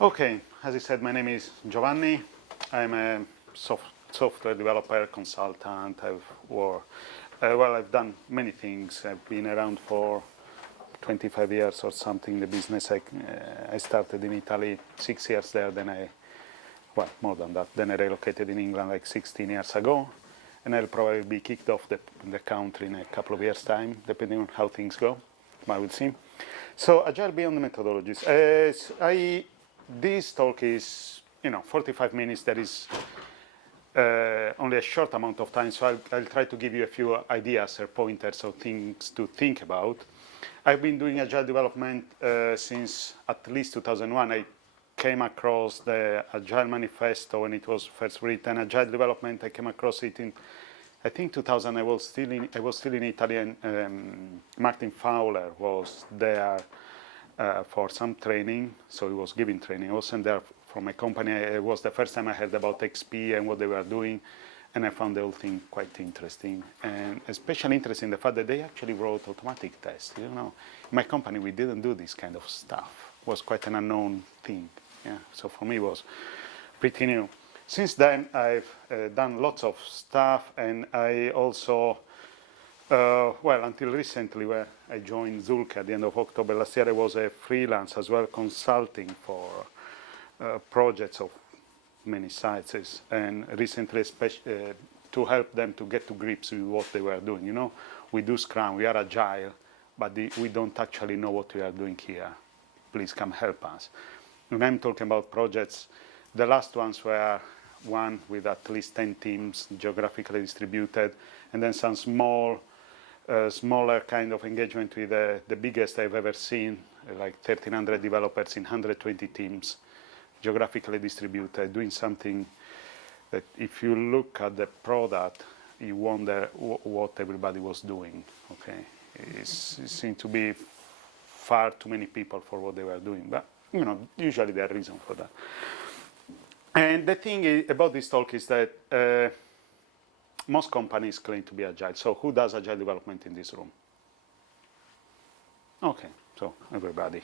Okay, as I said, my name is Giovanni. I'm a software developer, consultant. I've done many things. I've been around for 25 years or something in the business. I started in Italy, 6 years there, more than that. Then I relocated in England like 16 years ago, and I'll probably be kicked off the country in a couple of years' time, depending on how things go. I will see. So Agile beyond the methodologies. This talk is, 45 minutes. That is only a short amount of time, so I'll try to give you a few ideas or pointers of things to think about. I've been doing Agile development since at least 2001. I came across the Agile manifesto when it was first written. Agile development, I came across it in, I think 2000. I was still in Italy, and Martin Fowler was there for some training, so he was giving training. I wasn't there from a company. It was the first time I heard about XP and what they were doing, and I found the whole thing quite interesting, and especially interesting the fact that they actually wrote automatic tests. In my company we didn't do this kind of stuff. It was quite an unknown thing. So for me it was pretty new. Since then I've done lots of stuff, and I also until recently, where I joined Zulka at the end of October last year, I was a freelance as well, consulting for projects of many sizes, and recently to help them to get to grips with what they were doing. We do Scrum, we are Agile, but we don't actually know what we are doing here. Please come help us. When I'm talking about projects, the last ones were one with at least 10 teams, geographically distributed, and then some smaller kind of engagement with the biggest I've ever seen, like 1,300 developers in 120 teams, geographically distributed, doing something that if you look at the product, you wonder what everybody was doing. Okay, it seemed to be far too many people for what they were doing, but usually there are reasons for that. And the thing about this talk is that most companies claim to be Agile. So who does Agile development in this room? Okay, so everybody.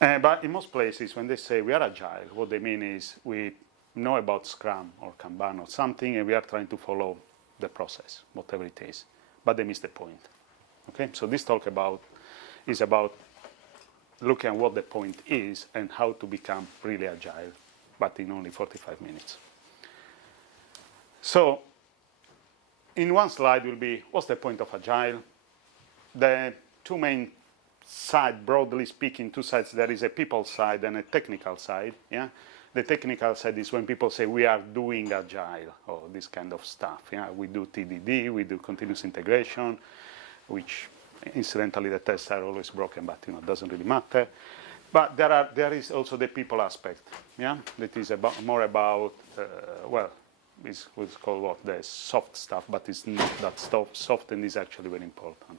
But in most places, when they say we are Agile, what they mean is we know about Scrum or Kanban or something, and we are trying to follow the process, whatever it is. But they miss the point. Okay, so this talk is about looking at what the point is and how to become really Agile, but in only 45 minutes. So in one slide will be, what's the point of Agile? The two main sides, broadly speaking, two sides. There is a people side and a technical side. The technical side is when people say we are doing Agile, or this kind of stuff. We do TDD, we do continuous integration, which incidentally the tests are always broken, but it doesn't really matter. But there is also the people aspect. That is more about it's called what? The soft stuff, but it's not that soft, and is actually very important.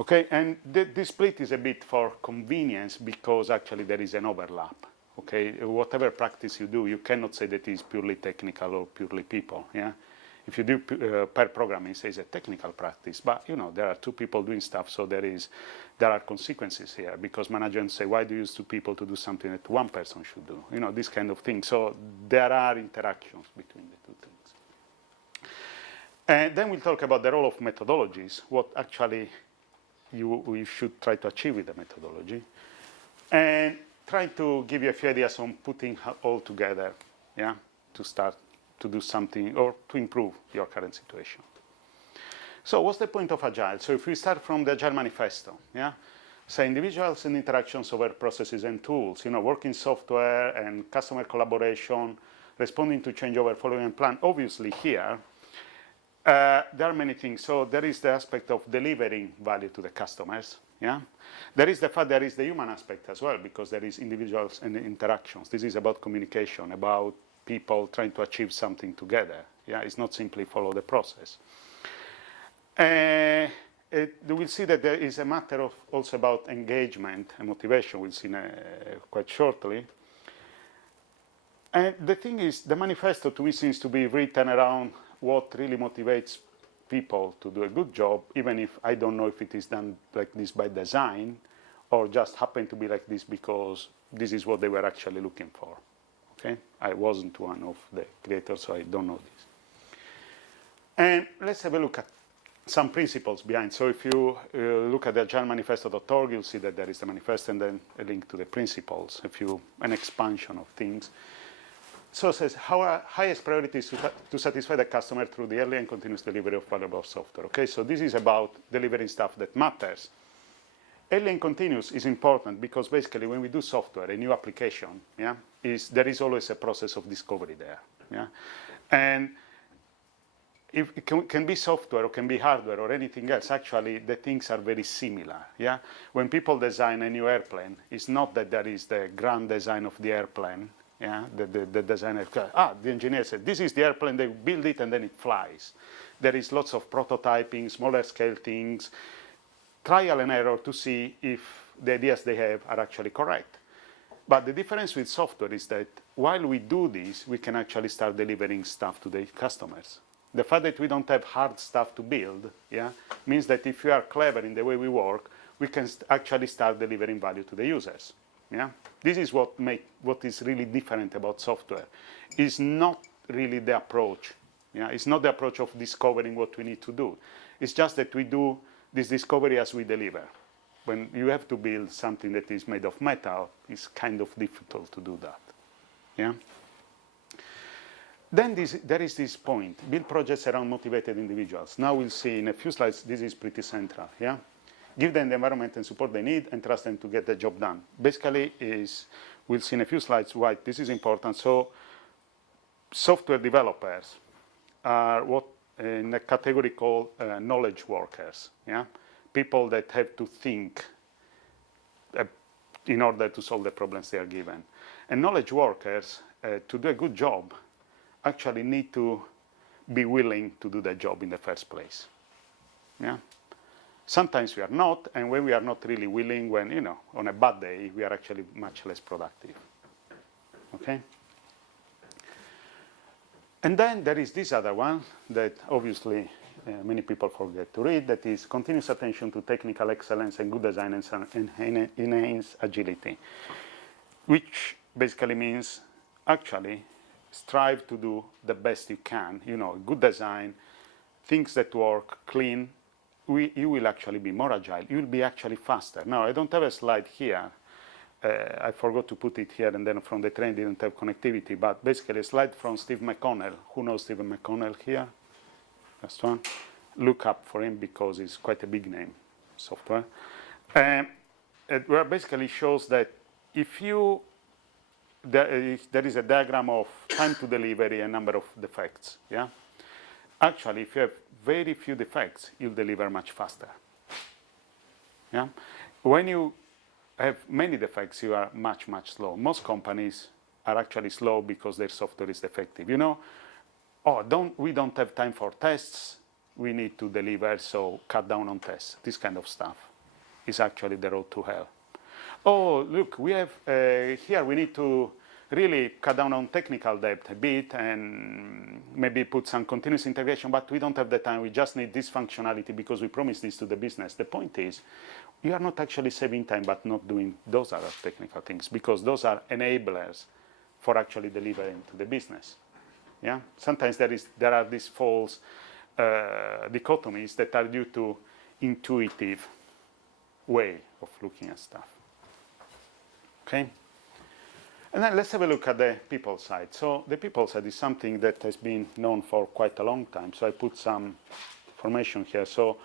Okay, and the split is a bit for convenience, because actually there is an overlap. Okay, whatever practice you do, you cannot say that it's purely technical or purely people. If you do pair programming, it's a technical practice, but there are two people doing stuff, so there are consequences here, because managers say, why do you use two people to do something that one person should do? This kind of thing. So there are interactions between the two things. And then we'll talk about the role of methodologies, what actually you should try to achieve with the methodology, and try to give you a few ideas on putting all together, to start to do something or to improve your current situation. So what's the point of Agile? So if we start from the Agile manifesto, say individuals and interactions over processes and tools, working software and customer collaboration, responding to changeover, following a plan. Obviously here, there are many things. So there is the aspect of delivering value to the customers. There is the fact there is the human aspect as well, because there is individuals and interactions. This is about communication, about people trying to achieve something together. It's not simply follow the process. We'll see that there is a matter of also about engagement and motivation. We'll see quite shortly. And the thing is, the manifesto to me seems to be written around what really motivates people to do a good job, even if I don't know if it is done like this by design or just happened to be like this because this is what they were actually looking for. Okay, I wasn't one of the creators, so I don't know this. And let's have a look at some principles behind. So if you look at the agilemanifesto.org, you'll see that there is the manifesto and then a link to the principles, an expansion of things. So it says, our highest priority is to satisfy the customer through the early and continuous delivery of valuable software. Okay, so this is about delivering stuff that matters. Early and continuous is important because basically when we do software, a new application, yeah, there is always a process of discovery there. Yeah? And if it can be software or can be hardware or anything else, actually the things are very similar. Yeah? When people design a new airplane, it's not that there is the grand design of the airplane. Yeah? The designer, the engineer said, this is the airplane, they build it and then it flies. There is lots of prototyping, smaller scale things, trial and error to see if the ideas they have are actually correct. But the difference with software is that while we do this, we can actually start delivering stuff to the customers. The fact that we don't have hard stuff to build, yeah, means that if we are clever in the way we work, we can actually start delivering value to the users. Yeah? This is what is really different about software. It's not really the approach. Yeah? It's not the approach of discovering what we need to do. It's just that we do this discovery as we deliver. When you have to build something that is made of metal, it's kind of difficult to do that. Yeah? Then there is this point, build projects around motivated individuals. Now we'll see in a few slides, this is pretty central. Yeah? Give them the environment and support they need and trust them to get the job done. Basically, we'll see in a few slides why this is important. So software developers are what in a category called knowledge workers. Yeah? People that have to think in order to solve the problems they are given. And knowledge workers, to do a good job, actually need to be willing to do the job in the first place. Yeah? Sometimes we are not, and when we are not really willing, when, on a bad day, we are actually much less productive. Okay? And then there is this other one that obviously many people forget to read, that is continuous attention to technical excellence and good design and enhance agility, which basically means actually strive to do the best you can, good design, things that work, clean, you will actually be more agile, you will be actually faster. Now, I don't have a slide here. I forgot to put it here, and then from the train didn't have connectivity, but basically a slide from Steve McConnell. Who knows Steve McConnell here? Last one. Look up for him because it's quite a big name, software. Where basically shows that if there is a diagram of time to delivery and number of defects. Yeah? Actually, if you have very few defects, you'll deliver much faster. Yeah? When you have many defects, you are much, much slow. Most companies are actually slow because their software is defective. We don't have time for tests, we need to deliver, so cut down on tests. This kind of stuff is actually the road to hell. Oh, look, we have here we need to really cut down on technical debt a bit and maybe put some continuous integration, but we don't have the time. We just need this functionality because we promised this to the business. The point is, you are not actually saving time, but not doing those other technical things because those are enablers for actually delivering to the business. Yeah? Sometimes there are these false dichotomies that are due to intuitive way of looking at stuff. Okay? And then let's have a look at the people side. So the people side is something that has been known for quite a long time. So I put some information here. So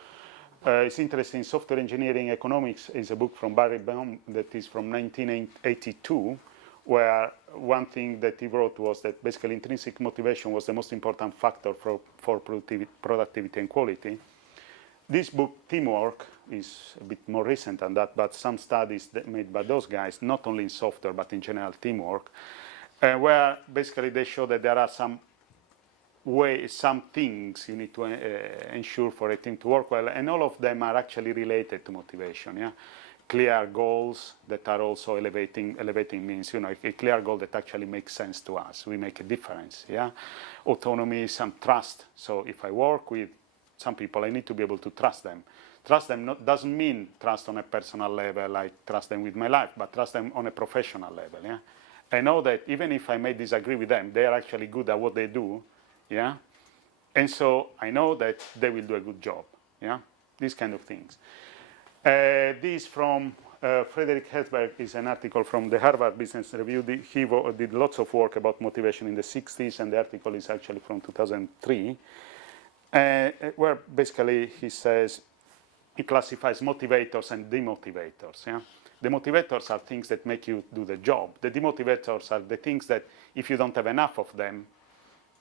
it's interesting. Software Engineering Economics is a book from Barry Baum that is from 1982, where one thing that he wrote was that basically intrinsic motivation was the most important factor for productivity and quality. This book, Teamwork, is a bit more recent than that, but some studies made by those guys, not only in software, but in general teamwork, where basically they show that there are some things you need to ensure for a team to work well, and all of them are actually related to motivation. Yeah? Clear goals that are also elevating means, a clear goal that actually makes sense to us. We make a difference. Yeah? Autonomy, some trust. So if I work with some people, I need to be able to trust them. Trust them doesn't mean trust on a personal level, like trust them with my life, but trust them on a professional level. Yeah, I know that even if I may disagree with them, they are actually good at what they do. Yeah, and so I know that they will do a good job. Yeah, these kind of things. This from Frederick Hesberg is an article from the Harvard Business Review. He did lots of work about motivation in the 60s, and the article is actually from 2003, where basically he says he classifies motivators and demotivators. Yeah? The motivators are things that make you do the job. The demotivators are the things that if you don't have enough of them,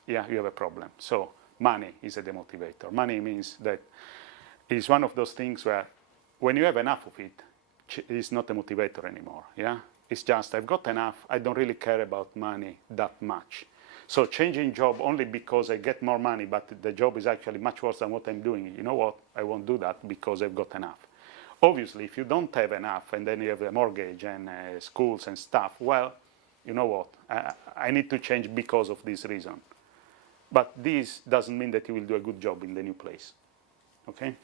yeah, you have a problem. So money is a demotivator. Money means that it's one of those things where when you have enough of it, it's not a motivator anymore. Yeah, it's just I've got enough. I don't really care about money that much. So changing job only because I get more money, but the job is actually much worse than what I'm doing. You know what? I won't do that because I've got enough. Obviously, if you don't have enough and then you have a mortgage and schools and stuff, well, you know what? I need to change because of this reason. But this doesn't mean that you will do a good job in the new place. Okay?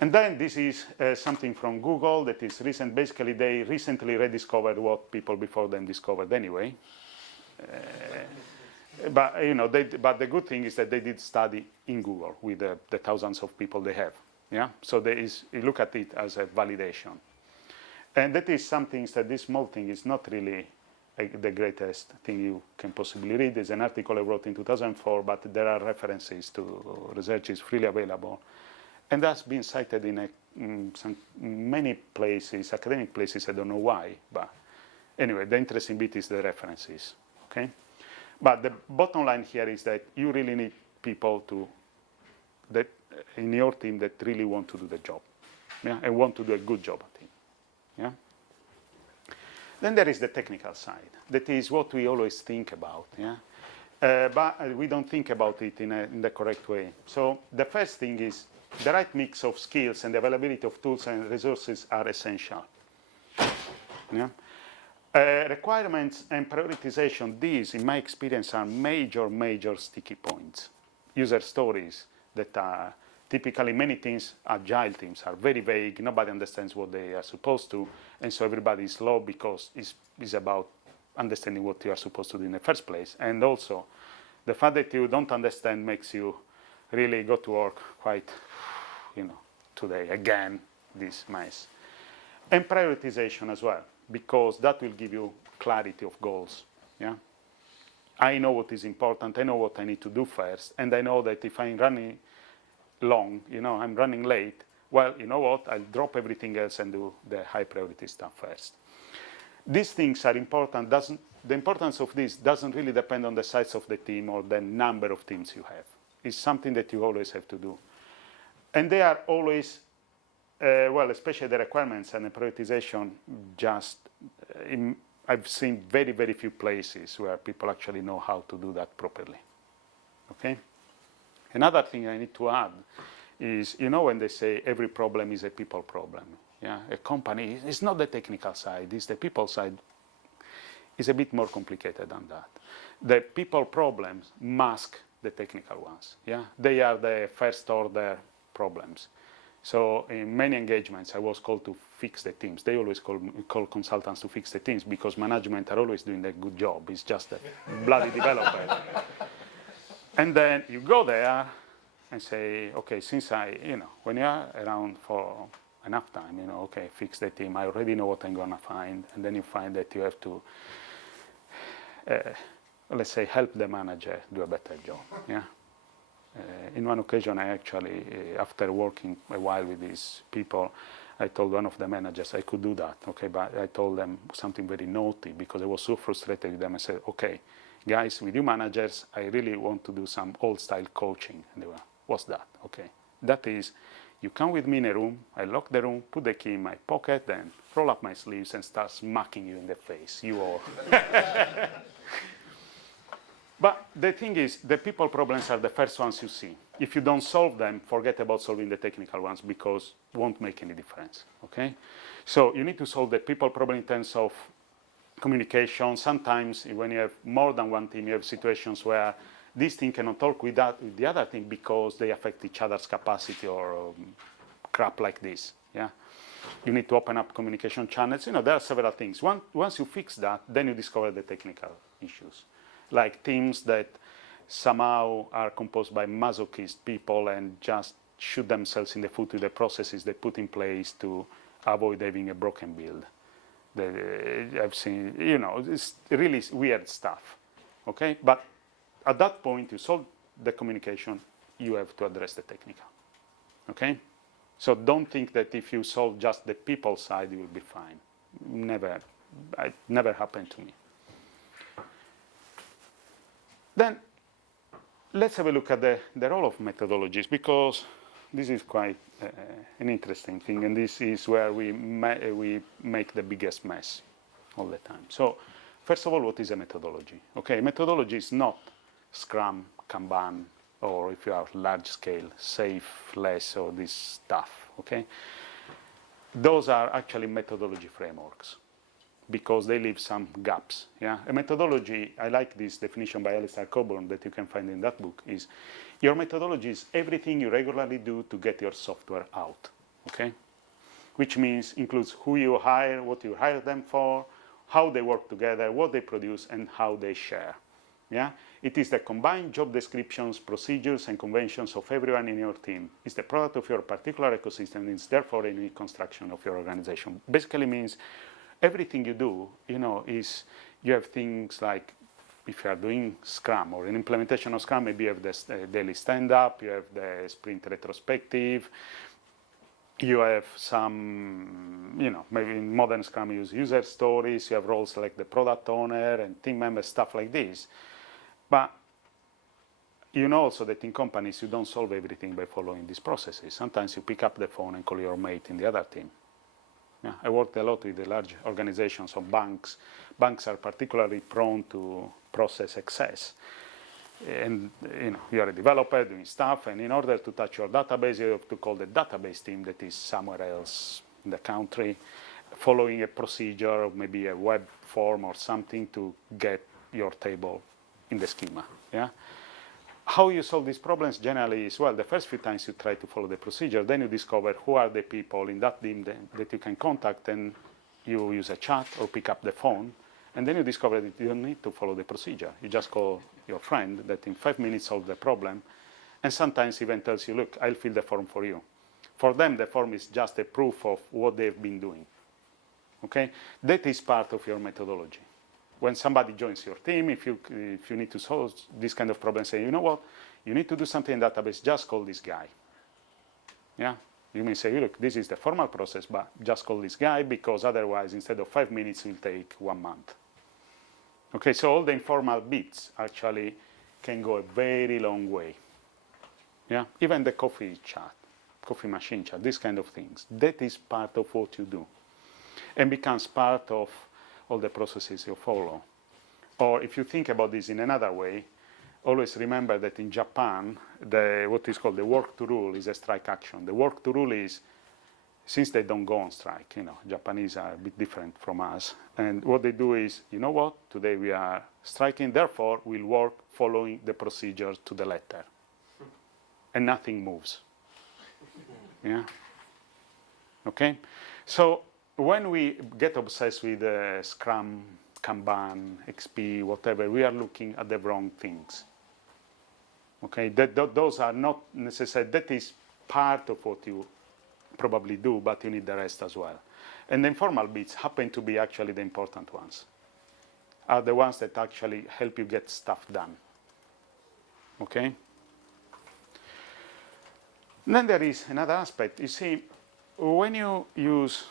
And then this is something from Google that is recent. Basically, they recently rediscovered what people before them discovered anyway. But you know, but the good thing is that they did study in Google with the thousands of people they have. Yeah, so you look at it as a validation, and that is something that this small thing is not really the greatest thing you can possibly read. There's an article I wrote in 2004, but there are references to research is freely available. And that's been cited in many places, academic places, I don't know why. But anyway, the interesting bit is the references, okay? But the bottom line here is that you really need people that in your team that really want to do the job, yeah? And want to do a good job at it, yeah? Then there is the technical side. That is what we always think about, yeah? But we don't think about it in the correct way. So the first thing is the right mix of skills and the availability of tools and resources are essential. Yeah? Requirements and prioritization, these, in my experience, are major sticky points. User stories that are typically many teams, agile teams, are very vague. Nobody understands what they are supposed to, and so everybody is slow because it's about understanding what you are supposed to do in the first place. And also, the fact that you don't understand makes you really go to work quite, today, again, this mess. And prioritization as well, because that will give you clarity of goals, yeah? I know what is important, I know what I need to do first, and I know that if I'm running long, I'm running late, well, you know what, I'll drop everything else and do the high priority stuff first. These things are important. The importance of this doesn't really depend on the size of the team or the number of teams you have. It's something that you always have to do. And they are always, especially the requirements and the prioritization, I've seen very few places where people actually know how to do that properly. Okay? Another thing I need to add is, when they say every problem is a people problem. Yeah? A company, it's not the technical side, it's the people side. It's a bit more complicated than that. The people problems mask the technical ones. Yeah? They are the first order problems. So in many engagements, I was called to fix the teams. They always call consultants to fix the teams because management are always doing a good job. It's just a bloody developer. And then you go there and say, okay, since when you are around for enough time, okay, fix the team. I already know what I'm going to find. And then you find that you have to, let's say, help the manager do a better job. Yeah. In one occasion, I actually, after working a while with these people, I told one of the managers I could do that, okay, but I told them something very naughty because I was so frustrated with them. I said, okay, guys, with you managers, I really want to do some old-style coaching. And they were, what's that? Okay, that is, you come with me in a room, I lock the room, put the key in my pocket, then roll up my sleeves and start smacking you in the face, you all. But the thing is, the people problems are the first ones you see. If you don't solve them, forget about solving the technical ones because it won't make any difference, okay? So you need to solve the people problem in terms of communication. Sometimes when you have more than one team, you have situations where this team cannot talk with the other team because they affect each other's capacity or crap like this. Yeah, you need to open up communication channels. There are several things. Once you fix that, then you discover the technical issues, like teams that somehow are composed by masochist people and just shoot themselves in the foot with the processes they put in place to avoid having a broken build. I've seen, it's really weird stuff, okay? But at that point, you solve the communication, you have to address the technical, okay? So don't think that if you solve just the people side, you will be fine. Never. It never happened to me. Then let's have a look at the role of methodologies, because this is quite an interesting thing, and this is where we make the biggest mess all the time. So first of all, what is a methodology? Okay, methodology is not Scrum, Kanban, or if you are large scale, safe, less, or this stuff, okay? Those are actually methodology frameworks because they leave some gaps, yeah? A methodology, I like this definition by Alistair Coburn that you can find in that book, is your methodology is everything you regularly do to get your software out, okay? Which means includes who you hire, what you hire them for, how they work together, what they produce, and how they share, yeah? It is the combined job descriptions, procedures, and conventions of everyone in your team. It's the product of your particular ecosystem. It's therefore a unique construction of your organization. Basically means everything you do, is you have things like if you are doing Scrum or an implementation of Scrum, maybe you have the daily stand-up, you have the sprint retrospective, you have some, maybe in modern Scrum you use user stories, you have roles like the product owner and team members, stuff like this. But you know also that in companies you don't solve everything by following these processes. Sometimes you pick up the phone and call your mate in the other team. Yeah, I worked a lot with the large organizations of banks. Banks are particularly prone to process excess. And you are a developer doing stuff, and in order to touch your database, you have to call the database team that is somewhere else in the country, following a procedure, maybe a web form or something to get your table in the schema. Yeah. How you solve these problems generally is, well, the first few times you try to follow the procedure, then you discover who are the people in that team that you can contact, and you use a chat or pick up the phone, and then you discover that you don't need to follow the procedure. You just call your friend that in 5 minutes solves the problem, and sometimes even tells you, look, I'll fill the form for you. For them, the form is just a proof of what they've been doing. Okay? That is part of your methodology. When somebody joins your team, if you need to solve this kind of problem, say, you know what, you need to do something in database, just call this guy. Yeah? You may say, look, this is the formal process, but just call this guy, because otherwise, instead of 5 minutes, it will take 1 month. Okay, so all the informal bits actually can go a very long way. Yeah? Even the coffee chat, coffee machine chat, these kind of things. That is part of what you do and becomes part of all the processes you follow. Or if you think about this in another way, always remember that in Japan, what is called the work to rule is a strike action. The work to rule is, since they don't go on strike, Japanese are a bit different from us. And what they do is, you know what, today we are striking, therefore we'll work following the procedure to the letter. And nothing moves. Yeah? Okay? So when we get obsessed with Scrum, Kanban, XP, whatever, we are looking at the wrong things. Okay, those are not necessary. That is part of what you probably do, but you need the rest as well. And the informal bits happen to be actually the important ones, are the ones that actually help you get stuff done. Okay? And then there is another aspect. You see, when you use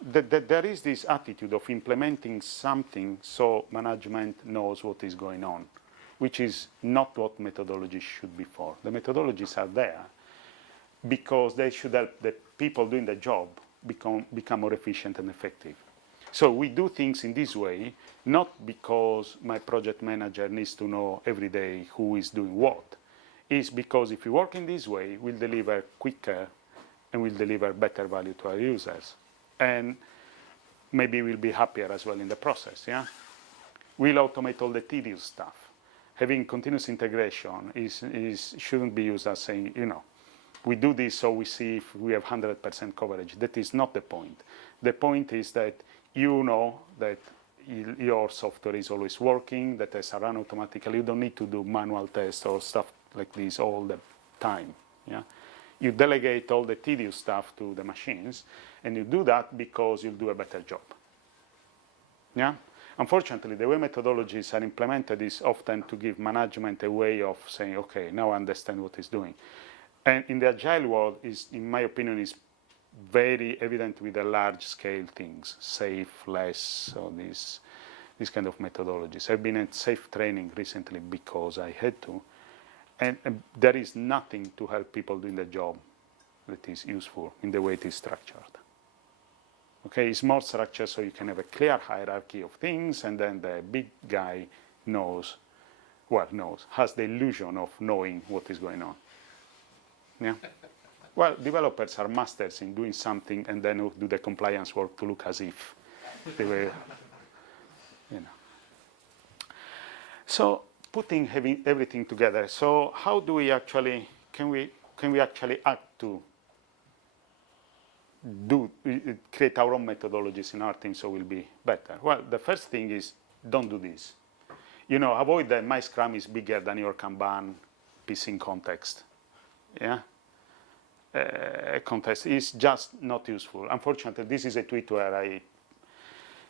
there is this attitude of implementing something so management knows what is going on, which is not what methodologies should be for. The methodologies are there because they should help the people doing the job become more efficient and effective. So we do things in this way, not because my project manager needs to know every day who is doing what. It's because if we work in this way, we'll deliver quicker and we'll deliver better value to our users. And maybe we'll be happier as well in the process, yeah? We'll automate all the tedious stuff. Having continuous integration shouldn't be used as saying, we do this so we see if we have 100% coverage. That is not the point. The point is that you know that your software is always working, that tests are run automatically. You don't need to do manual tests or stuff like this all the time. Yeah? You delegate all the tedious stuff to the machines, and you do that because you'll do a better job. Yeah? Unfortunately, the way methodologies are implemented is often to give management a way of saying, okay, now I understand what it's doing. And in the Agile world, in my opinion, is very evident with the large-scale things, safe, less, so these kind of methodologies. I've been at safe training recently because I had to, and there is nothing to help people doing the job that is useful in the way it is structured. Okay, it's more structured so you can have a clear hierarchy of things, and then the big guy has the illusion of knowing what is going on. Yeah. Well, developers are masters in doing something and then do the compliance work to look as if they were, you know. So having everything together. So how do we actually, can we actually act to create our own methodologies in our team so we'll be better? Well, the first thing is don't do this. You know, avoid that my Scrum is bigger than your Kanban piece in context. Yeah. Context is just not useful. Unfortunately, this is a tweet where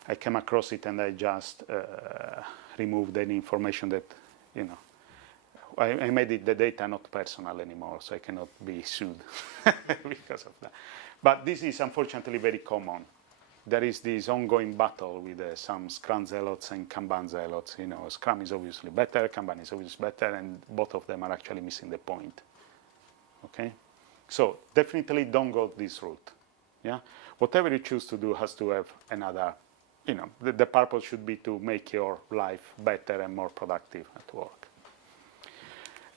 I came across it and I just removed any information that, you know, I made it the data not personal anymore, so I cannot be sued because of that. But this is unfortunately very common. There is this ongoing battle with some Scrum zealots and Kanban zealots. You know, Scrum is obviously better, Kanban is obviously better, and both of them are actually missing the point. Okay? So definitely don't go this route. Yeah? Whatever you choose to do has to have another, you know, the purpose should be to make your life better and more productive at work.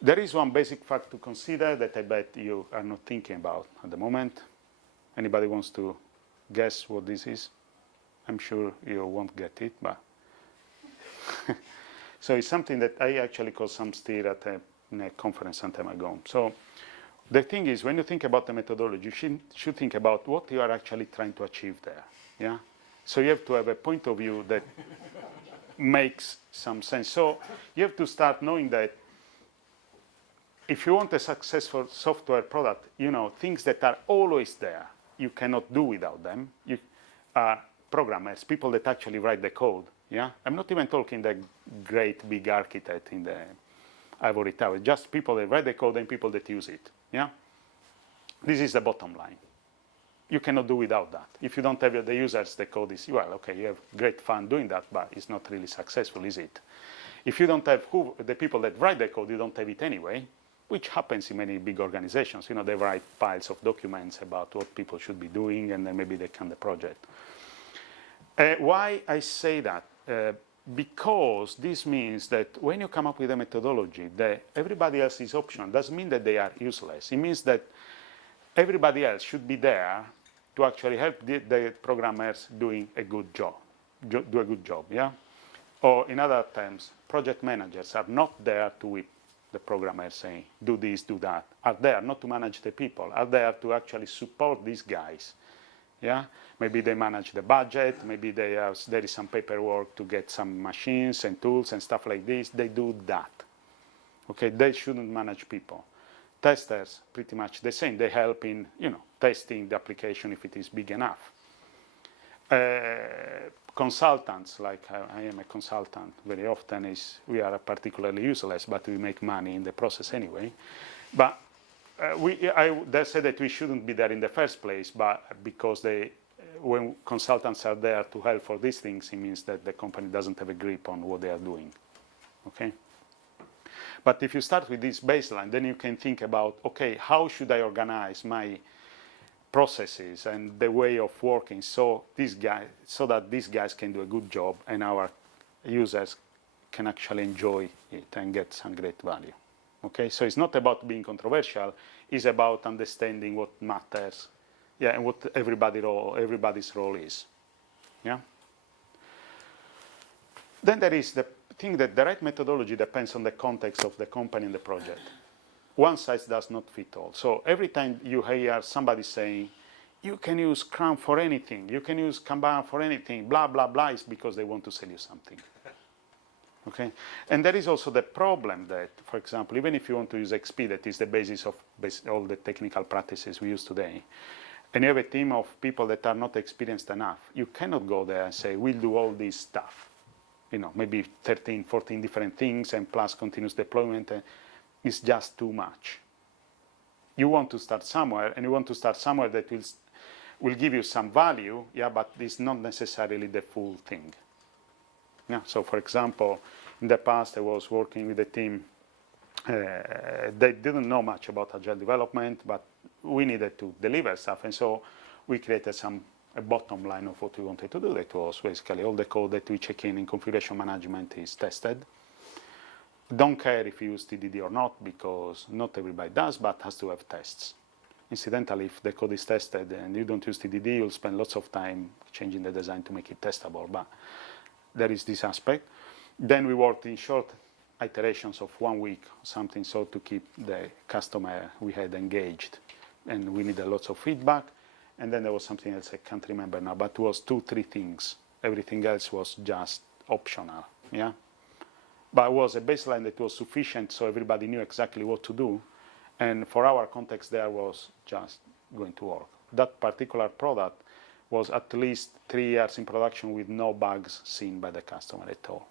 There is one basic fact to consider that I bet you are not thinking about at the moment. Anybody wants to guess what this is? I'm sure you won't get it, but so it's something that I actually caused some stir at a conference some time ago. So the thing is, when you think about the methodology, you should think about what you are actually trying to achieve there. Yeah. So you have to have a point of view that makes some sense. So you have to start knowing that if you want a successful software product, you know, things that are always there, you cannot do without them. You are programmers, people that actually write the code. Yeah, I'm not even talking the great big architect in the ivory tower, just people that write the code and people that use it. Yeah, this is the bottom line. You cannot do without that. If you don't have the users, the code is, well, okay, you have great fun doing that, but it's not really successful, is it? If you don't have the people that write the code, you don't have it anyway, which happens in many big organizations. You know, they write piles of documents about what people should be doing, and then maybe they can the project. Why I say that? Because this means that when you come up with a methodology, everybody else is optional. Doesn't mean that they are useless. It means that everybody else should be there to actually help the programmers doing a good job, do a good job, yeah? Or in other terms, project managers are not there to whip the programmers saying, do this, do that. Are there not to manage the people, are there to actually support these guys. Yeah, maybe they manage the budget, maybe there is some paperwork to get some machines and tools and stuff like this. They do that. Okay, they shouldn't manage people. Testers, pretty much the same. They help in, you know, testing the application if it is big enough. Consultants, like I am a consultant, very often we are particularly useless, but we make money in the process anyway. But they said that we shouldn't be there in the first place, but because when consultants are there to help for these things, it means that the company doesn't have a grip on what they are doing. Okay? But if you start with this baseline, then you can think about, okay, how should I organize my processes and the way of working so that these guys can do a good job and our users can actually enjoy it and get some great value. Okay, so it's not about being controversial, it's about understanding what matters, yeah, and what everybody's role is. Yeah. Then there is the thing that the right methodology depends on the context of the company and the project. one size does not fit all. So every time you hear somebody saying, you can use Scrum for anything, you can use Kanban for anything, blah, blah, blah, it's because they want to sell you something. Okay? And there is also the problem that, for example, even if you want to use XP, that is the basis of all the technical practices we use today, and you have a team of people that are not experienced enough, you cannot go there and say, we'll do all this stuff. You know, maybe 13, 14 different things and plus continuous deployment. It's just too much. You want to start somewhere, and you want to start somewhere that will give you some value, yeah, but it's not necessarily the full thing. Yeah, so for example, in the past I was working with a team, they didn't know much about Agile development, but we needed to deliver stuff, and so we created a bottom line of what we wanted to do. That was basically all the code that we check in configuration management is tested. Don't care if you use TDD or not, because not everybody does, but has to have tests. Incidentally, if the code is tested and you don't use TDD, you'll spend lots of time changing the design to make it testable, but there is this aspect. Then we worked in short iterations of 1 week, something so to keep the customer we had engaged. And we needed lots of feedback. And then there was something else I can't remember now, but it was 2-3 things. Everything else was just optional, yeah? But it was a baseline that was sufficient so everybody knew exactly what to do. And for our context there was just going to work. That particular product was at least 3 years in production with no bugs seen by the customer at all.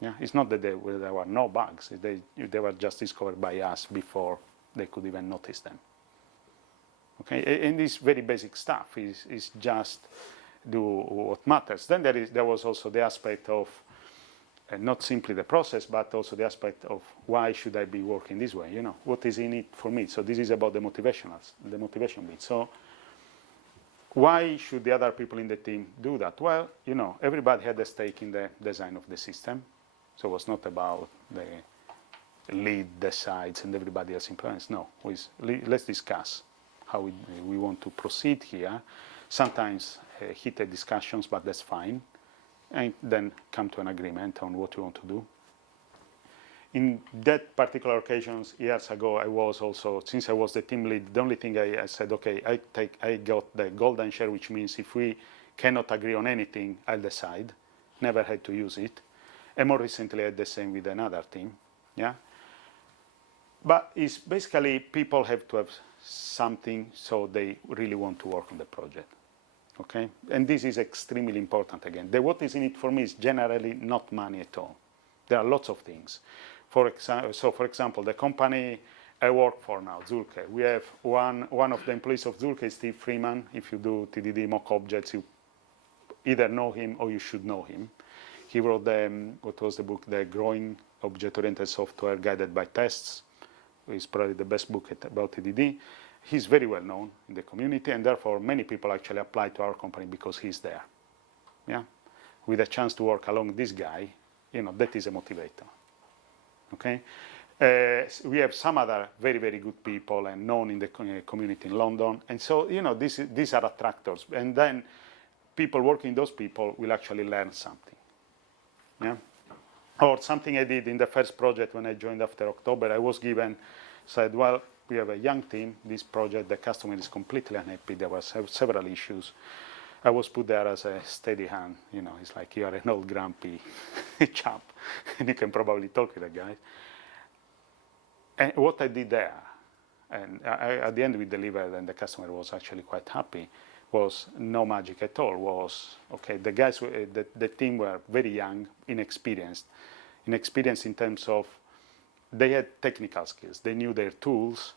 Yeah, it's not that there were no bugs, they were just discovered by us before they could even notice them. Okay, and this very basic stuff is just do what matters. Then there was also the aspect of not simply the process, but also the aspect of why should I be working this way? You know, what is in it for me? So this is about the motivation bit. So why should the other people in the team do that? Well, you know, everybody had a stake in the design of the system. So it was not about the lead decides and everybody else implements. No, let's discuss how we want to proceed here. Sometimes heated discussions, but that's fine. And then come to an agreement on what we want to do. In that particular occasions, years ago, I was also, since I was the team lead, the only thing I said, okay, I got the golden share, which means if we cannot agree on anything, I'll decide. Never had to use it. And more recently, I had the same with another team, yeah? But it's basically people have to have something so they really want to work on the project. Okay, and this is extremely important again. What is in it for me is generally not money at all. There are lots of things. For example, the company I work for now, Zulke, we have one of the employees of Zulke is Steve Freeman. If you do TDD mock objects, you either know him or you should know him. He wrote what was the book, The Growing Object-Oriented Software Guided by Tests. It's probably the best book about TDD. He's very well known in the community, and therefore many people actually apply to our company because he's there. Yeah, with a chance to work along this guy, you know, that is a motivator. Okay, we have some other very, very good people and known in the community in London, and so you know these are attractors, and then people working those people will actually learn something. Yeah, or something I did in the first project when I joined after October. I was said, well, we have a young team. This project, the customer is completely unhappy. There were several issues. I was put there as a steady hand. You know, it's like you are an old grumpy chap, and you can probably talk with the guy. And what I did there, and at the end we delivered, and the customer was actually quite happy, was no magic at all. Was, okay, the guys, the team were very young, inexperienced in terms of they had technical skills. They knew their tools.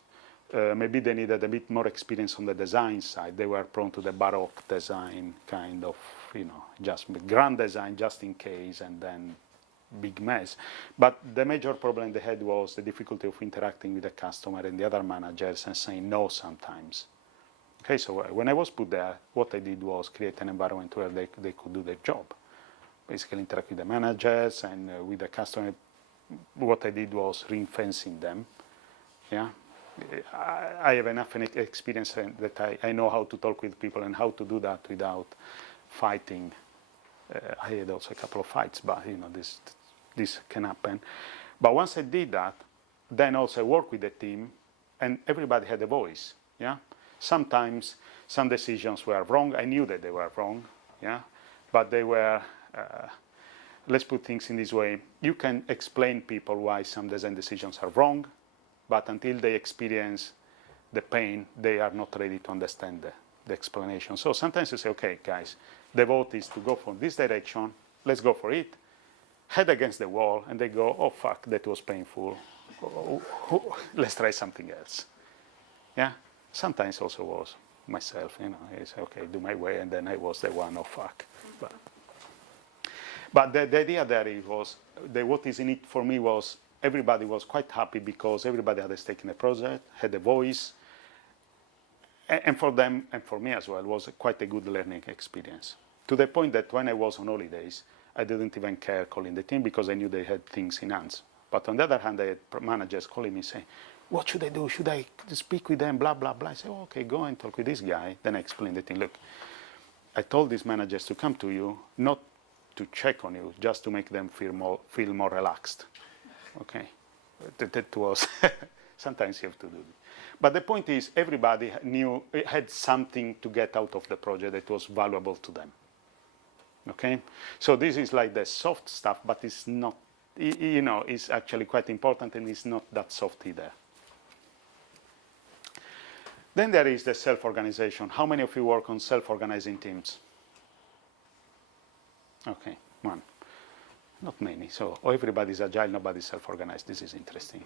Maybe they needed a bit more experience on the design side. They were prone to the Baroque design, kind of, you know, just grand design just in case, and then big mess. But the major problem they had was the difficulty of interacting with the customer and the other managers and saying no sometimes. Okay, so when I was put there, what I did was create an environment where they could do their job. Basically interact with the managers and with the customer. What I did was ring-fencing them. Yeah, I have enough experience that I know how to talk with people and how to do that without fighting. I had also a couple of fights, but you know this can happen. But once I did that, then also work with the team, and everybody had a voice. Yeah. Sometimes some decisions were wrong. I knew that they were wrong. Yeah. But they were. Let's put things in this way. You can explain people why some design decisions are wrong, but until they experience the pain, they are not ready to understand the explanation. So sometimes you say, okay, guys, the vote is to go for this direction. Let's go for it. Head against the wall, and they go, oh, fuck, that was painful. Let's try something else. Yeah? Sometimes also was myself, I say, okay, do my way, and then I was the one, oh, fuck. But the idea there was, what is in it for me was, everybody was quite happy because everybody had a stake in the project, had a voice, and for them, and for me as well, was quite a good learning experience. To the point that when I was on holidays, I didn't even care calling the team because I knew they had things in hands. But on the other hand, I had managers calling me saying, what should I do? Should I speak with them? Blah, blah, blah. I say, oh, okay, go and talk with this guy. Then I explained the thing. Look, I told these managers to come to you, not to check on you, just to make them feel more relaxed. Okay, that was, sometimes you have to do it. But the point is, everybody had something to get out of the project that was valuable to them. Okay, so this is like the soft stuff, but it's not, it's actually quite important, and it's not that soft either. Then there is the self-organization. How many of you work on self-organizing teams? Okay, one. Not many. So everybody's agile, nobody's self-organized. This is interesting.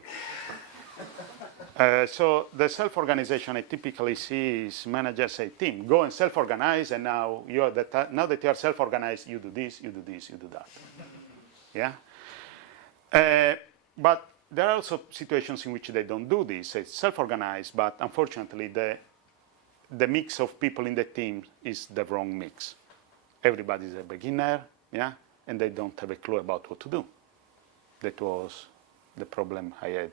So the self-organization I typically see is managers say, team, go and self-organize, and now now that you are self-organized, you do this, you do this, you do that. Yeah? But there are also situations in which they don't do this. It's self-organized, but unfortunately the mix of people in the team is the wrong mix. Everybody's a beginner, yeah, and they don't have a clue about what to do. That was the problem I had.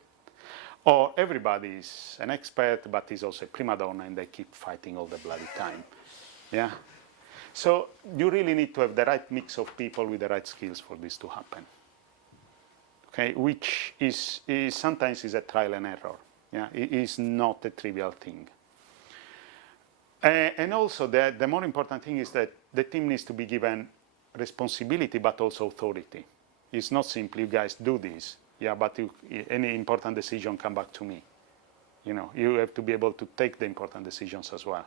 Or everybody is an expert, but is also a Primadonna, and they keep fighting all the bloody time. Yeah? So you really need to have the right mix of people with the right skills for this to happen. Okay? Which is sometimes is a trial and error. Yeah? It is not a trivial thing. And also the more important thing is that the team needs to be given responsibility, but also authority. It's not simply, you guys do this. Yeah, but any important decision come back to me. You have to be able to take the important decisions as well,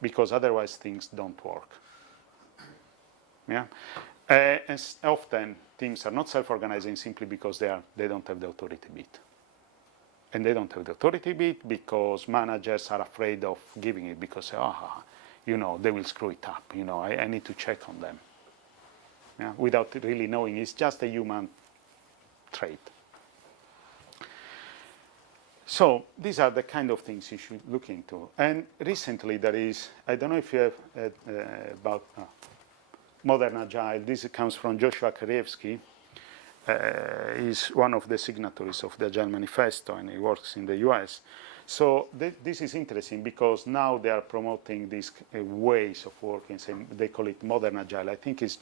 because otherwise things don't work. Yeah, and often teams are not self-organizing simply because they don't have the authority bit, and they don't have the authority bit because managers are afraid of giving it because they will screw it up. I need to check on them. Yeah, without really knowing, it's just a human trait. So these are the kind of things you should look into. And recently there is, I don't know if you have about modern Agile. This comes from Joshua Karievsky. He's one of the signatories of the Agile Manifesto, and he works in the US. So this is interesting because now they are promoting these ways of working. They call it modern Agile. I think it's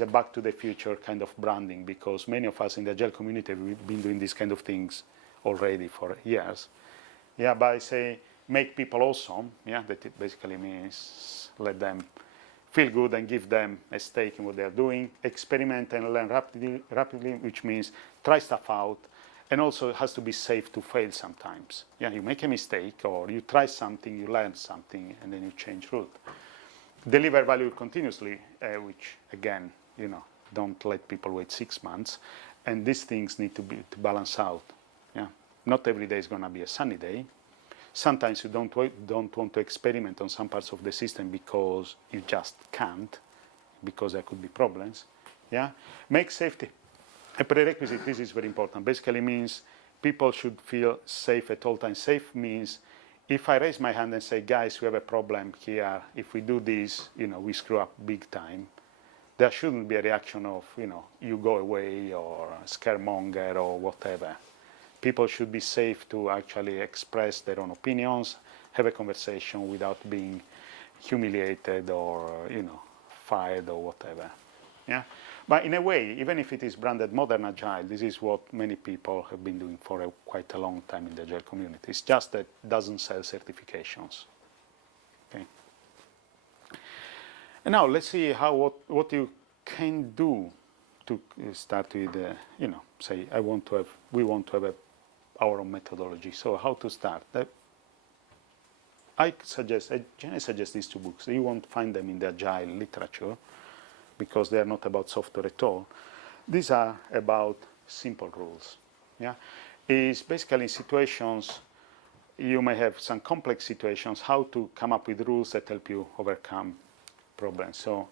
a back to the future kind of branding, because many of us in the Agile community, we've been doing these kind of things already for years. Yeah, but I say make people awesome. Yeah, that it basically means let them feel good and give them a stake in what they're doing. Experiment and learn rapidly, which means try stuff out. And also it has to be safe to fail sometimes. Yeah, you make a mistake or you try something, you learn something, and then you change route. Deliver value continuously, which again, don't let people wait 6 months. And these things need to balance out. Yeah, not every day is going to be a sunny day. Sometimes you don't want to experiment on some parts of the system because you just can't, because there could be problems. Yeah, make safety a prerequisite. This is very important. Basically means people should feel safe at all times. Safe means if I raise my hand and say, guys, we have a problem here. If we do this, we screw up big time. There shouldn't be a reaction of, you go away or scaremonger or whatever. People should be safe to actually express their own opinions, have a conversation without being humiliated or, fired or whatever. Yeah, but in a way, even if it is branded modern agile, this is what many people have been doing for quite a long time in the agile community. It's just that it doesn't sell certifications. Okay. And now let's see what you can do to start with. Say we want to have our own methodology. So how to start? I generally suggest these two books. You won't find them in the agile literature, because they are not about software at all. These are about simple rules. Yeah, it's basically situations, you may have some complex situations, how to come up with rules that help you overcome problems. So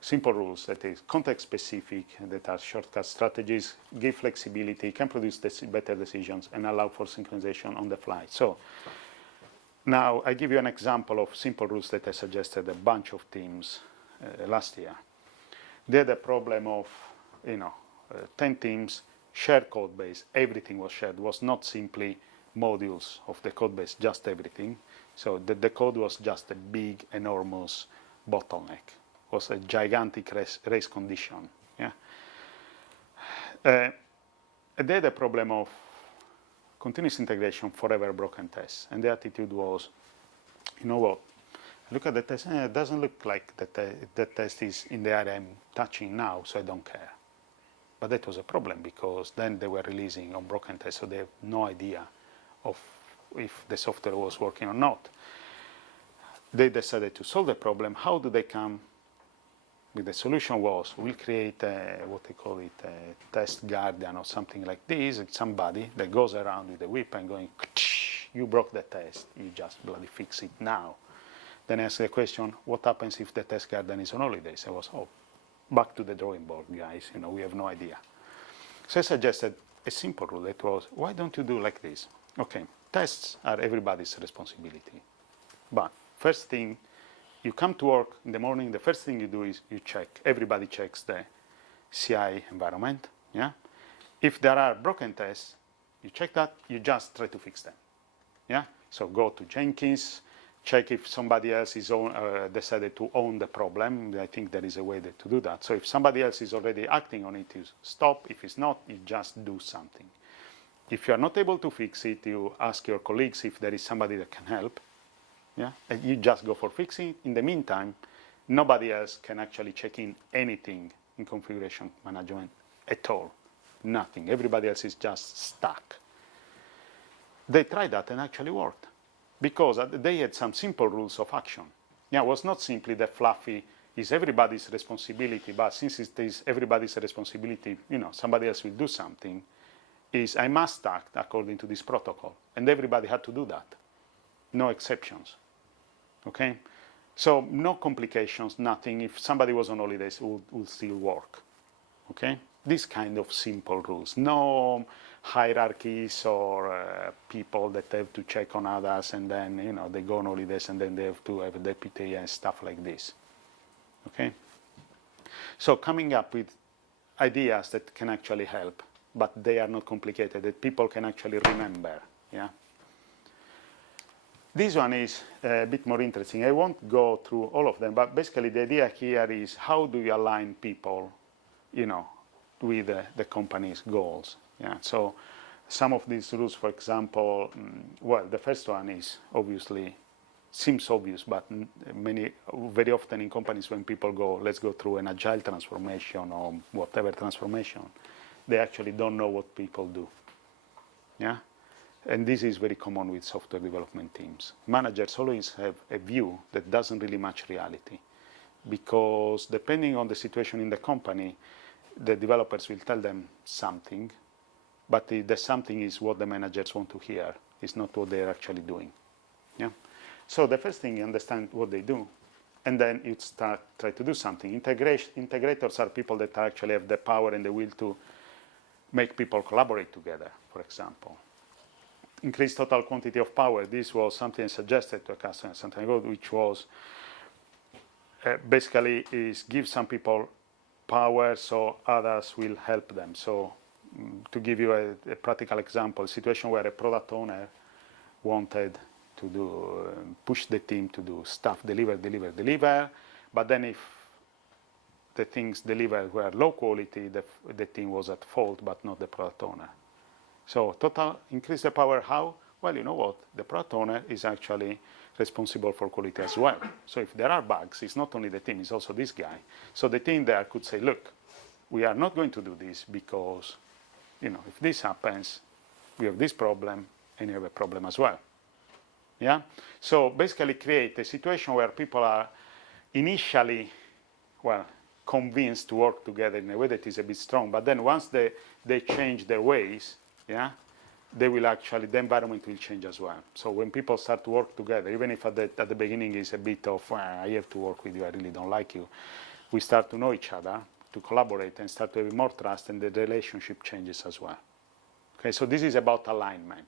simple rules that is context specific, that are shortcut strategies, give flexibility, can produce better decisions, and allow for synchronization on the fly. So now I give you an example of simple rules that I suggested a bunch of teams last year. They had a problem of, 10 teams, shared code base, everything was shared. It was not simply modules of the code base, just everything. So the code was just a big, enormous bottleneck. It was a gigantic race condition. Yeah. They had a problem of continuous integration, forever broken tests. And the attitude was, you know what? Look at the test, it doesn't look like the test is in the area I'm touching now, so I don't care. But that was a problem, because then they were releasing on broken tests, so they have no idea of if the software was working or not. They decided to solve the problem. How do they come with the solution was, we'll create what they call it, a test guardian or something like this. It's somebody that goes around with a whip and going, you broke the test, you just bloody fix it now. Then I asked the question, what happens if the test guardian is on holidays? I was, back to the drawing board, guys. We have no idea. So I suggested a simple rule that was, why don't you do like this? Okay, tests are everybody's responsibility. But first thing, you come to work in the morning, the first thing you do is you check, everybody checks the CI environment. Yeah. If there are broken tests, you check that, you just try to fix them. Yeah. So go to Jenkins, check if somebody else is decided to own the problem. I think there is a way to do that. So if somebody else is already acting on it, you stop. If it's not, you just do something. If you are not able to fix it, you ask your colleagues if there is somebody that can help. Yeah, and you just go for fixing it. In the meantime, nobody else can actually check in anything in configuration management at all. Nothing. Everybody else is just stuck. They tried that and actually worked, because they had some simple rules of action. Yeah, it was not simply the fluffy, is everybody's responsibility, but since it is everybody's responsibility, somebody else will do something, is I must act according to this protocol. And everybody had to do that. No exceptions. Okay? So no complications, nothing. If somebody was on holidays, it would still work. Okay? This kind of simple rules. No hierarchies or people that have to check on others, and then they go on holidays and then they have to have a deputy and stuff like this. Okay? So coming up with ideas that can actually help, but they are not complicated, that people can actually remember. Yeah? This one is a bit more interesting. I won't go through all of them, but basically the idea here is, how do you align people, with the company's goals? Yeah. So some of these rules, for example, well, the first one is seems obvious, but very often in companies when people go, let's go through an agile transformation or whatever transformation, they actually don't know what people do. Yeah. And this is very common with software development teams. Managers always have a view that doesn't really match reality, because depending on the situation in the company, the developers will tell them something, but the something is what the managers want to hear. It's not what they're actually doing. Yeah. So the first thing, you understand what they do, and then you try to do something. Integrators are people that actually have the power and the will to make people collaborate together, for example. Increase total quantity of power. This was something suggested to a customer some time ago, which was basically is give some people power so others will help them. So to give you a practical example, a situation where a product owner wanted to push the team to do stuff, deliver, but then if the things delivered were low quality, the team was at fault, but not the product owner. So total increase the power. How? Well, you know what? The product owner is actually responsible for quality as well. So if there are bugs, it's not only the team, it's also this guy. So the team there could say, look, we are not going to do this because, if this happens, we have this problem and you have a problem as well. Yeah? So basically create a situation where people are initially, convinced to work together in a way that is a bit strong, but then once they change their ways, yeah, they will actually, the environment will change as well. So when people start to work together, even if at the beginning is a bit of, I have to work with you, I really don't like you, we start to know each other, to collaborate and start to have more trust, and the relationship changes as well. Okay, so this is about alignment.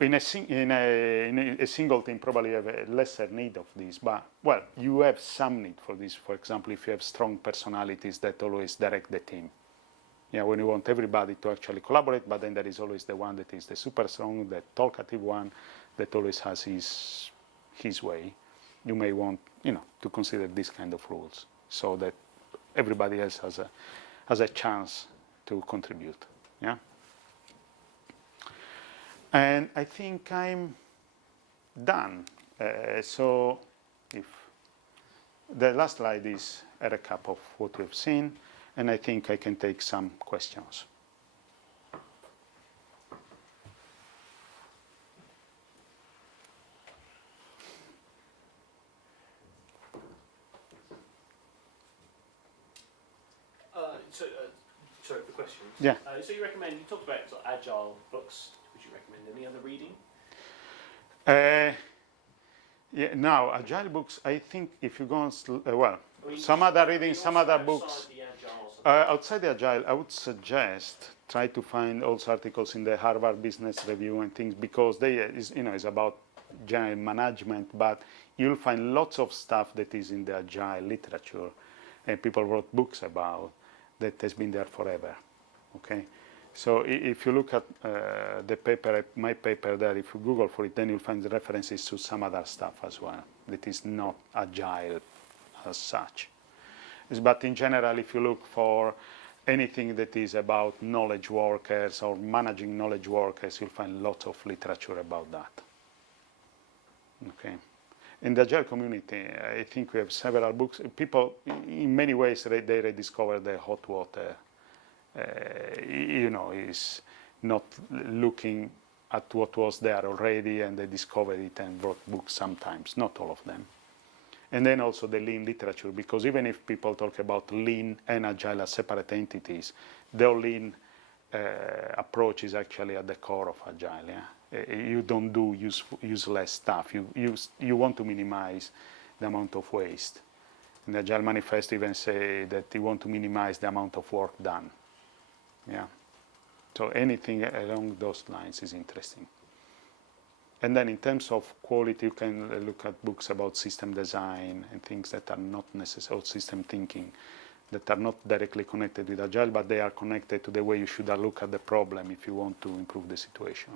In a single team, probably have a lesser need of this, but, you have some need for this. For example, if you have strong personalities that always direct the team. Yeah, when you want everybody to actually collaborate, but then there is always the one that is the super strong, the talkative one, that always has his way. You may want, to consider this kind of rules, so that everybody else has a chance to contribute. Yeah. And I think I'm done. So if the last slide is a recap of what we've seen, and I think I can take some questions. Sorry for questions. Yeah. So you talked about Agile books. Would you recommend any other reading? Yeah, now, Agile books, I think if you go on, some other reading, some other books. Outside the Agile, I would suggest try to find also articles in the Harvard Business Review and things, because it's about Agile management, but you'll find lots of stuff that is in the Agile literature, and people wrote books about, that has been there forever. Okay. So if you look at the paper, my paper there, if you Google for it, then you'll find the references to some other stuff as well that is not Agile as such. But in general, if you look for anything that is about knowledge workers or managing knowledge workers, you'll find lots of literature about that. Okay. In the Agile community, I think we have several books. People, in many ways, they rediscover the hot water. Is not looking at what was there already, and they discovered it and wrote books sometimes, not all of them. And then also the lean literature, because even if people talk about lean and Agile as separate entities, the lean approach is actually at the core of Agile. Yeah? You don't do useless stuff. You want to minimize the amount of waste. And the Agile Manifesto even say that you want to minimize the amount of work done. Yeah. So anything along those lines is interesting. And then in terms of quality, you can look at books about system design and things that are not necessarily, or system thinking, that are not directly connected with Agile, but they are connected to the way you should look at the problem if you want to improve the situation.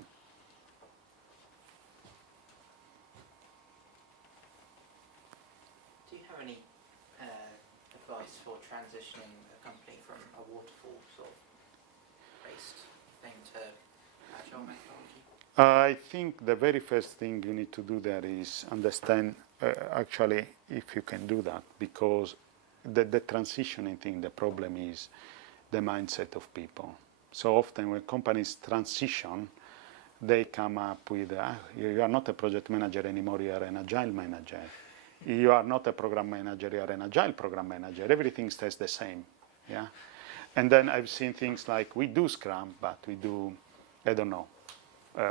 Do you have any advice for transitioning a company from a waterfall sort of based thing to Agile methodology? I think the very first thing you need to do there is understand actually if you can do that, because the transitioning thing, the problem is the mindset of people. So often when companies transition, they come up with, you are not a project manager anymore, you are an Agile manager. You are not a program manager, you are an Agile program manager. Everything stays the same. Yeah. And then I've seen things like, we do Scrum, but we do,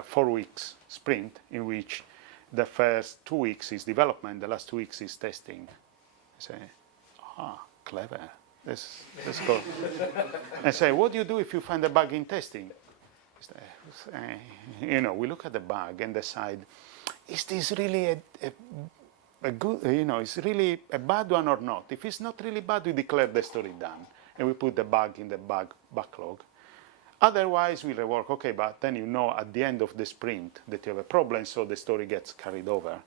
4 weeks sprint, in which the first 2 weeks is development, the last 2 weeks is testing. I say, clever. Let's go. And say, what do you do if you find a bug in testing? We look at the bug and decide, is this really a good, is really a bad one or not? If it's not really bad, we declare the story done, and we put the bug in the bug backlog. Otherwise, we rework, okay, but then at the end of the sprint that you have a problem, so the story gets carried over.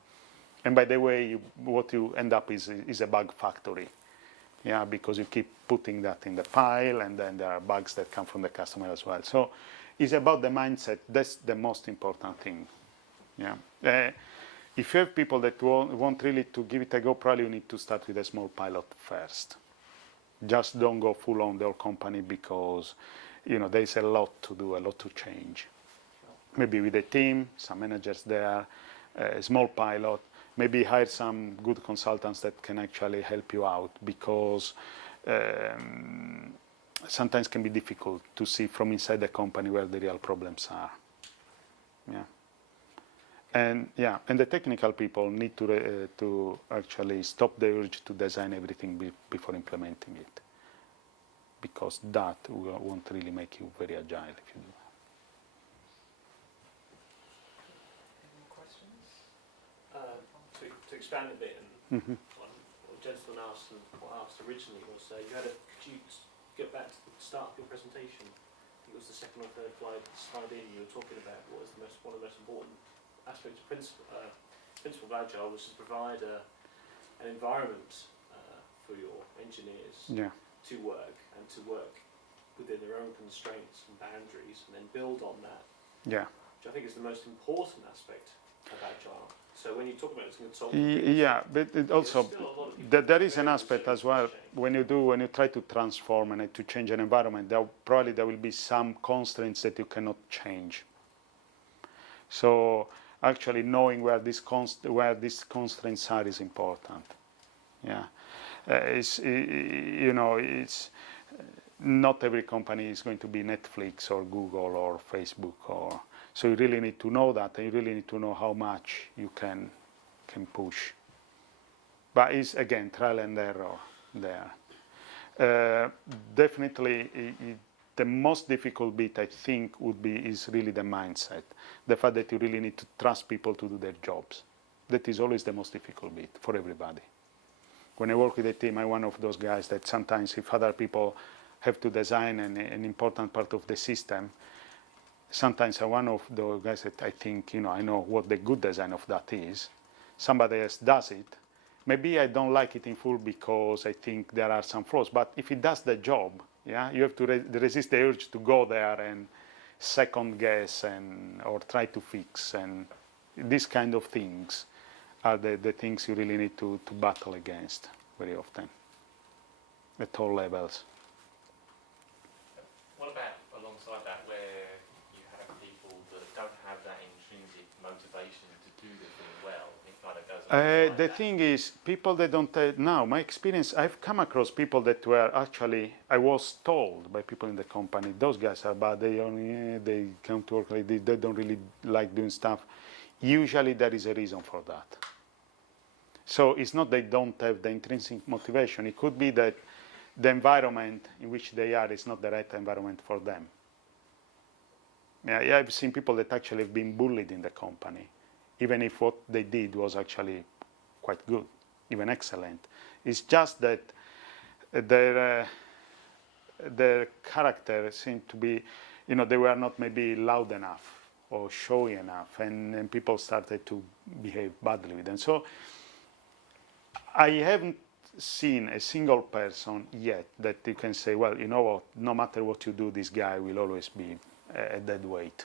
And by the way, what you end up is a bug factory. yeah, because you keep putting that in the pile, and then there are bugs that come from the customer as well. So it's about the mindset. That's the most important thing. Yeah. If you have people that want really to give it a go, probably you need to start with a small pilot first. Just don't go full on the whole company, because there's a lot to do, a lot to change. Maybe with a team, some managers there, a small pilot, maybe hire some good consultants that can actually help you out, because sometimes can be difficult to see from inside the company where the real problems are. Yeah. And the technical people need to actually stop the urge to design everything before implementing it, because that won't really make you very agile if you do that. Any more questions? To expand a bit, and what the gentleman asked and what I asked originally was, could you get back to the start of your presentation? I think it was the second or third slide in. You were talking about what was one of the most important aspects of principle of Agile was to provide an environment for your engineers to work within their own constraints and boundaries, and then build on that. Yeah. Which I think is the most important aspect of Agile. So when you talk about it as a consultant, but it also there is an aspect as well. When you try to transform and to change an environment, there will be some constraints that you cannot change. So actually knowing where these constraints are is important. Yeah, it's not every company is going to be Netflix or Google or Facebook, so you really need to know that, and you really need to know how much you can push. But it's again trial and error there. Definitely. The most difficult bit, I think, is really the mindset. The fact that you really need to trust people to do their jobs. That is always the most difficult bit for everybody. When I work with a team, I'm one of those guys that sometimes if other people have to design an important part of the system, sometimes I'm one of those guys that I think, I know what the good design of that is. Somebody else does it. Maybe I don't like it in full because I think there are some flaws, but if it does the job, you have to resist the urge to go there and second guess or try to fix, and these kind of things are the things you really need to battle against very often at all levels. What about alongside that, where you have people that don't have that intrinsic motivation to do the thing well? It kind of goes the thing is, people that don't now, my experience, I've come across people that were actually, I was told by people in the company, those guys are bad, they come to work like this, they don't really like doing stuff. Usually there is a reason for that. So it's not they don't have the intrinsic motivation. It could be that the environment in which they are is not the right environment for them. I've seen people that actually have been bullied in the company, even if what they did was actually quite good, even excellent. It's just that their character seemed to be, they were not maybe loud enough or showy enough, and people started to behave badly with them. So I haven't seen a single person yet that you can say, well, you know what, no matter what you do, this guy will always be a dead weight.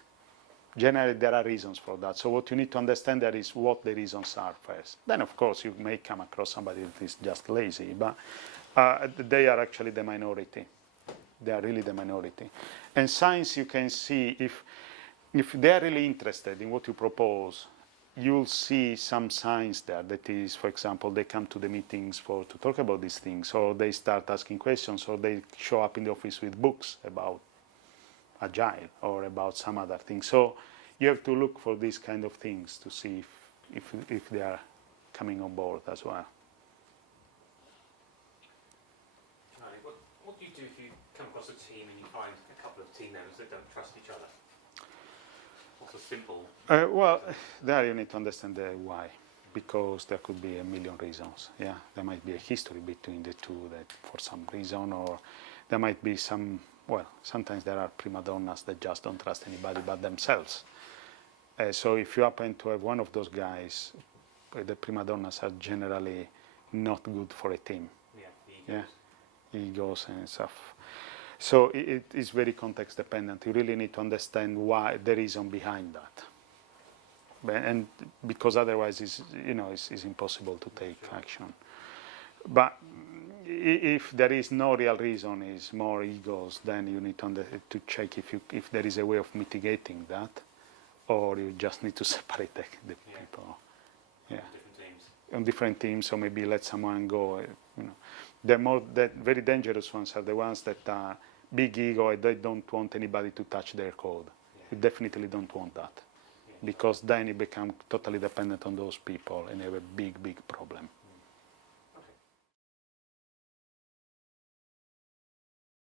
Generally, there are reasons for that. So what you need to understand there is what the reasons are first. Then, of course, you may come across somebody that is just lazy, but they are actually the minority. They are really the minority. And signs you can see, if they are really interested in what you propose, you'll see some signs there. That is, for example, they come to the meetings to talk about these things, or they start asking questions, or they show up in the office with books about Agile or about some other thing. So you have to look for these kind of things to see if they are coming on board as well. What do you do if you come across a team and you find a couple of team members that don't trust each other? What's a simple? Well, there you need to understand the why, because there could be a million reasons. Yeah, there might be a history between the two that for some reason, or there might be some. Well, sometimes there are Primadonnas that just don't trust anybody but themselves. So if you happen to have one of those guys, the Primadonnas are generally not good for a team. Yeah. egos and stuff. So it is very context dependent. You really need to understand why the reason behind that, and because otherwise it's impossible to take action. But if there is no real reason, is more egos, then you need to check if there is a way of mitigating that, or you just need to separate the people. Yeah. Different teams. On different teams, or maybe let someone go. The very dangerous ones are the ones that are big ego and they don't want anybody to touch their code. You definitely don't want that, because then you become totally dependent on those people and you have a big problem.